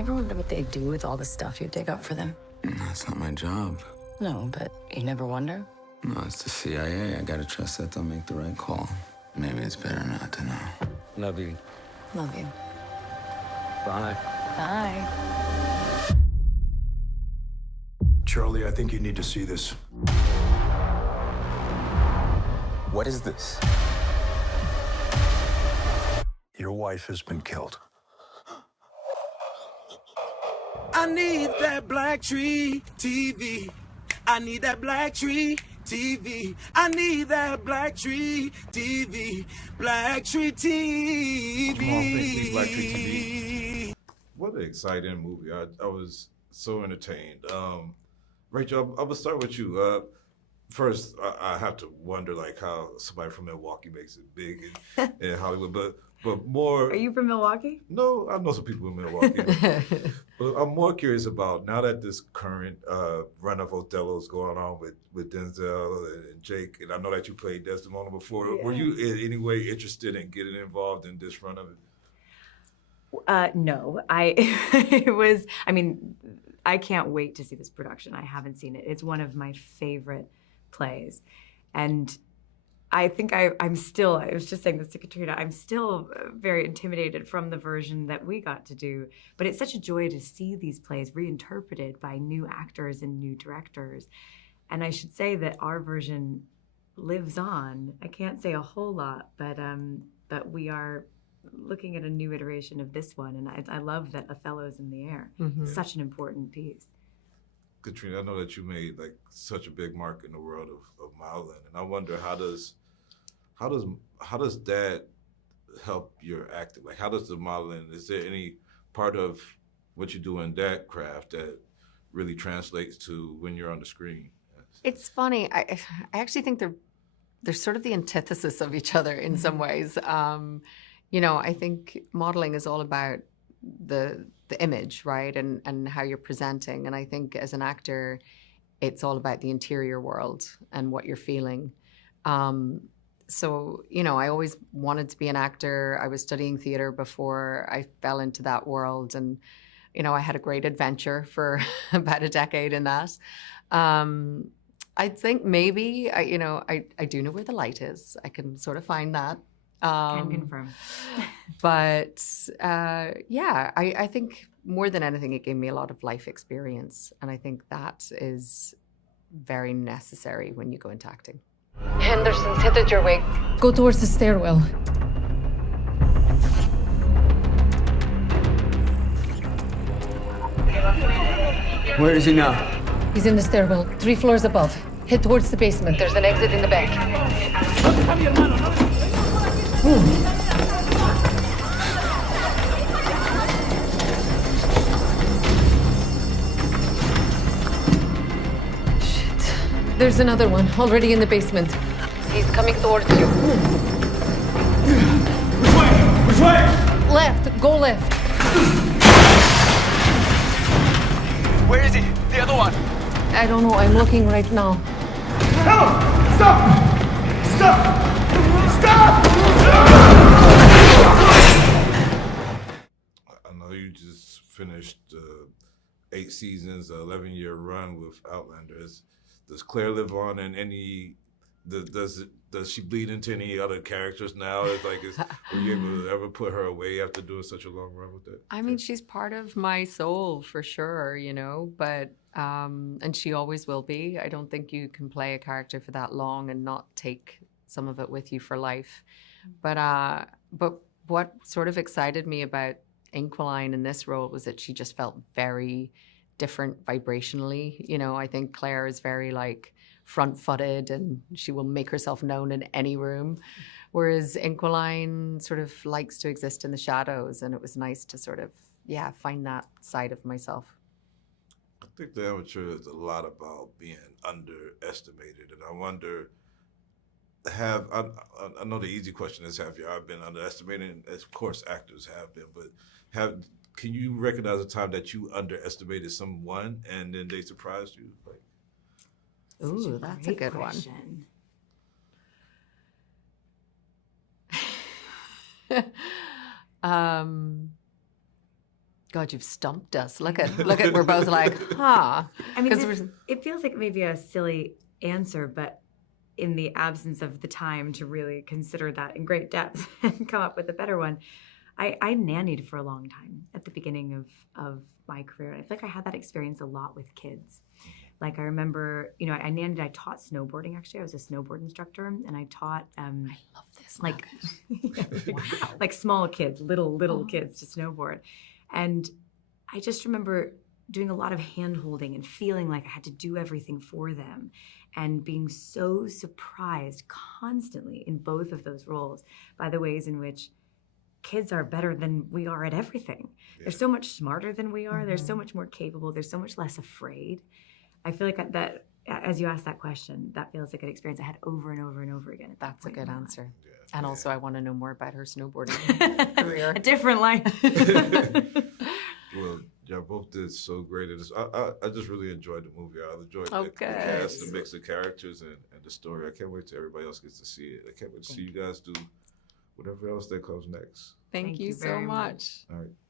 ever wonder what they do with all the stuff you dig up for them? That's not my job. No, but you never wonder? No, it's the CIA. I gotta trust that they'll make the right call. Maybe it's better not to know. Love you. Love you. Bye. Bye. Charlie, I think you need to see this. What is this? Your wife has been killed. I need that BlackTree TV. I need that BlackTree TV. I need that BlackTree TV. BlackTree TV. Jamaal, Finkley, BlackTree TV. What an exciting movie. I was so entertained. Rachel, I'm gonna start with you. First, I have to wonder like how somebody from Milwaukee makes it big in Hollywood, but more. Are you from Milwaukee? No, I know some people in Milwaukee. But I'm more curious about now that this current run of Othello is going on with Denzel and Jake, and I know that you played Desdemona before. Yeah. Were you in any way interested in getting involved in this run of it? No, I can't wait to see this production. I haven't seen it. It's one of my favorite plays. And I think I was just saying this to Caitríona, I'm still very intimidated from the version that we got to do. But it's such a joy to see these plays reinterpreted by new actors and new directors. And I should say that our version lives on. I can't say a whole lot, but we are looking at a new iteration of this one, and I love that Othello's in the air. Mm-hmm. Such an important piece. Caitríona, I know that you made like such a big mark in the world of modeling, and I wonder how does that help your acting? Like, how does the modeling? Is there any part of what you do in that craft that really translates to when you're on the screen? It's funny. I actually think they're sort of the antithesis of each other in some ways. I think modeling is all about the image, right, and how you're presenting. And I think as an actor, it's all about the interior world and what you're feeling. So, I always wanted to be an actor. I was studying theater before I fell into that world. And, I had a great adventure for about a decade in that. I think maybe, I do know where the light is. I can sort of find that. Can confirm. But I think more than anything, it gave me a lot of life experience. And I think that is very necessary when you go into acting. Henderson's headed your way. Go towards the stairwell. Where is he now? He's in the stairwell, 3 floors above. Head towards the basement. There's an exit in the back. Shit. There's another one, already in the basement. He's coming towards you. Which way? Which way? Left, go left. Where is he? The other one. I don't know, I'm looking right now. Hello! Stop! Stop! Stop! I know you just finished 8 seasons, 11-year run with Outlander. Does Claire live on in any? Does she bleed into any other characters now? Were you able to ever put her away after doing such a long run with that? I mean, she's part of my soul for sure, but and she always will be. I don't think you can play a character for that long and not take some of it with you for life. But what sort of excited me about Inquiline in this role was that she just felt very different vibrationally. I think Claire is very front-footed and she will make herself known in any room, whereas Inquiline sort of likes to exist in the shadows, and it was nice to sort of find that side of myself. I think the amateur is a lot about being underestimated, and I wonder, I know the easy question is, have you ever been underestimated? And of course actors have been, but can you recognize a time that you underestimated someone and then they surprised you? Ooh, that's a good question. one. God, you've stumped us. Look at, we're both like, huh. I mean, 'Cause it feels like maybe a silly answer, but in the absence of the time to really consider that in great depth and come up with a better one, I nannied for a long time at the beginning of my career. I feel like I had that experience a lot with kids. Like I remember, you know, I nannied, I taught snowboarding actually. I was a snowboard instructor and I taught I love this. like Wow. like small kids, little kids to snowboard. And I just remember doing a lot of hand holding and feeling like I had to do everything for them and being so surprised constantly in both of those roles by the ways in which kids are better than we are at everything. Yeah. They're so much smarter than we are. They're so much more capable. They're so much less afraid. I feel like that, as you asked that question, that feels like an experience I had over and over and over again. That's a good answer. Yeah. And also I want to know more about her snowboarding career. A different life. Well, y'all both did so great. I just really enjoyed the movie. I enjoyed the cast, the mix of characters, and the story. I can't wait till everybody else gets to see it. I can't wait to see you guys do whatever else that comes next. Thank you so much. All right.